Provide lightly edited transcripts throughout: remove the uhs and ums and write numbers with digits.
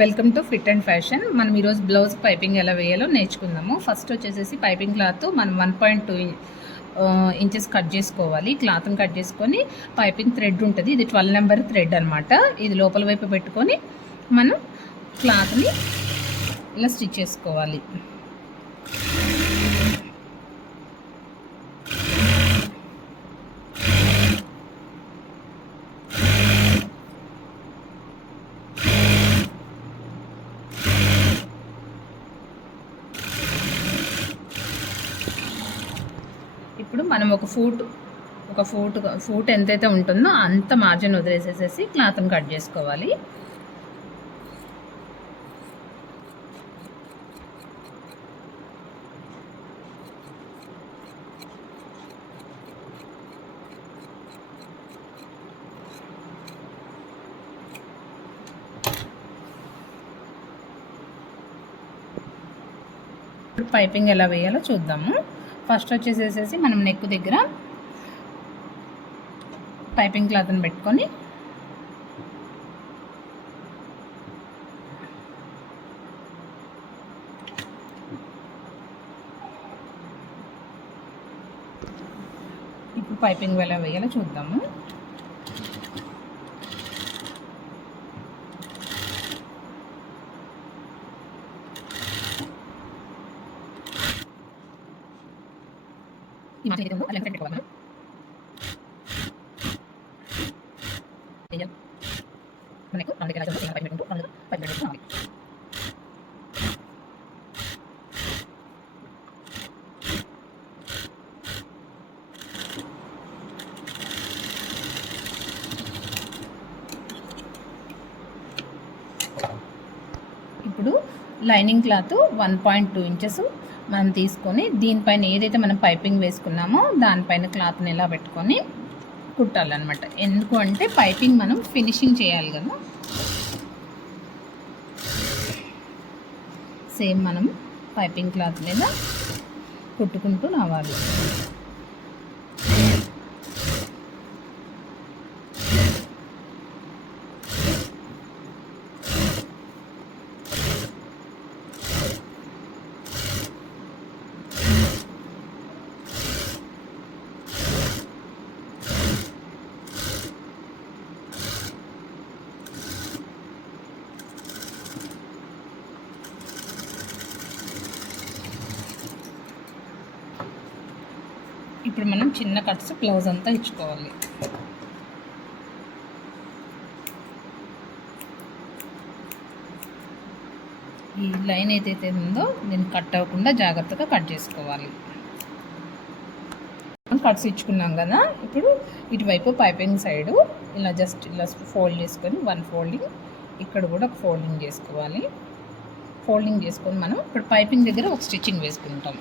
Welcome to fit and fashion. మనం ఈరోజు blouse piping ఎలా వేయాలో నేర్చుకుందాము. ఫస్ట్ వచ్చేసేసి పైపింగ్ క్లాత్ మనం 1.2 ఇంచెస్ కట్ చేసుకోవాలి. క్లాత్ని కట్ చేసుకొని పైపింగ్ థ్రెడ్ ఉంటుంది, ఇది 12 నెంబర్ థ్రెడ్ అనమాట. ఇది లోపల వైపు పెట్టుకొని మనం క్లాత్ని ఇలా స్టిచ్ చేసుకోవాలి. ఇప్పుడు మనం ఒక ఫూట్ ఎంతైతే ఉంటుందో అంత మార్జిన్ వదిలేసేసేసి క్లాత్ని కట్ చేసుకోవాలి. పైపింగ్ ఎలా వేయాలో చూద్దాము. ఫస్ట్ వచ్చేసేసి మనం నెక్ దగ్గర పైపింగ్ క్లాత్ని పెట్టుకొని ఇప్పుడు పైపింగ్ ఎలా వేయాలో చూద్దాము. ఇప్పుడు లైనింగ్ క్లాత్ 1.2 ఇంచెస్ మనం తీసుకొని దీనిపైన ఏదైతే మనం పైపింగ్ వేసుకున్నామో దానిపైన క్లాత్ని ఇలా పెట్టుకొని కుట్టాలన్నమాట. ఎందుకు అంటే పైపింగ్ మనం ఫినిషింగ్ చేయాలి కదా. సేమ్ మనం పైపింగ్ క్లాత్ మీద కుట్టుకుంటూ రావాలి. ఇప్పుడు మనం చిన్న కట్స్ బ్లౌజ్ అంతా ఇచ్చుకోవాలి. ఈ లైన్ ఏదైతే ఉందో దీన్ని కట్ అవ్వకుండా జాగ్రత్తగా కట్ చేసుకోవాలి. కట్స్ ఇచ్చుకున్నాం కదా, ఇప్పుడు ఇటువైపు పైపింగ్ సైడు ఇలా జస్ట్ ఇలా ఫోల్డ్ చేసుకొని వన్ ఫోల్డింగ్, ఇక్కడ కూడా ఒక ఫోల్డింగ్ చేసుకోవాలి. ఫోల్డింగ్ చేసుకొని మనం ఇప్పుడు పైపింగ్ దగ్గర ఒక స్టిచ్చింగ్ వేసుకుంటాం.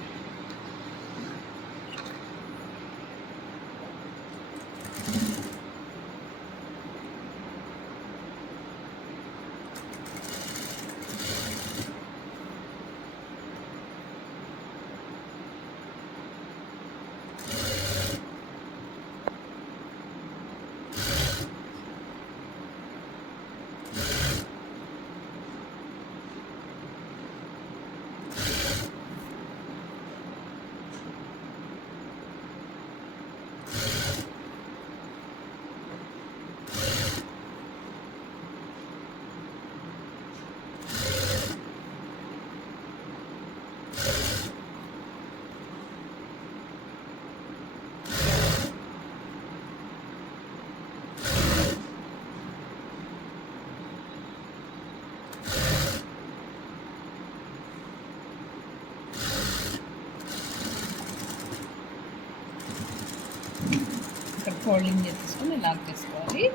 ఇక్కడ ఫోల్డింగ్ చేసేసుకొని లాక్ చేసుకోవాలి.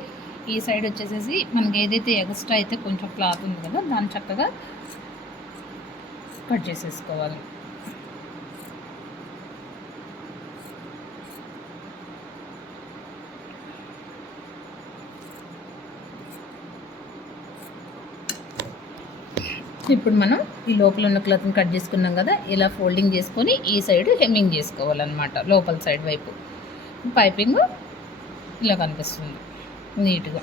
ఈ సైడ్ వచ్చేసేసి మనకి ఏదైతే ఎక్స్ట్రా అయితే కొంచెం క్లాత్ ఉంది కదా దాన్ని చక్కగా కట్ చేసేసుకోవాలి. ఇప్పుడు మనం ఈ లోపల ఉన్న క్లాత్ని కట్ చేసుకున్నాం కదా, ఇలా ఫోల్డింగ్ చేసుకొని ఈ సైడ్ హెమ్మింగ్ చేసుకోవాలన్నమాట. లోపల సైడ్ వైపు పైపింగ్ ఇలా కనిపిస్తుంది నీట్గా.